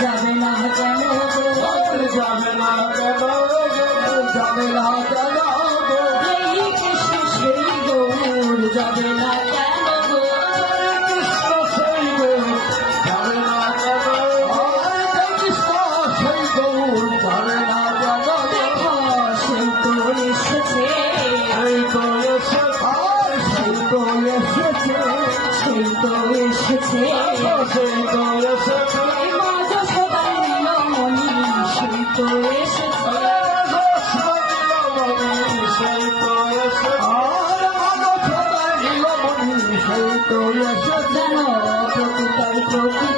যাবে না কেন যাবে না কেন যাবে না কেন এই কৃষ্ণ সেই গৌর যাবে না কেন কৃষ্ণ সেই গৌর যাবে না কেন কৃষ্ণ সেই গৌর যাবে না কেন দেখো সেই তো এসেছে সেই তো এসেছে সেই তো এসেছে সেই তো এসেছে সেই তো এসেছে মা যশোদার নীলমণি সেই তো এসেছে সেই তো এসেছে আর মানব সদাই নীলমণি সেই তো এসেছে যেন প্রকৃতার প্রকৃতি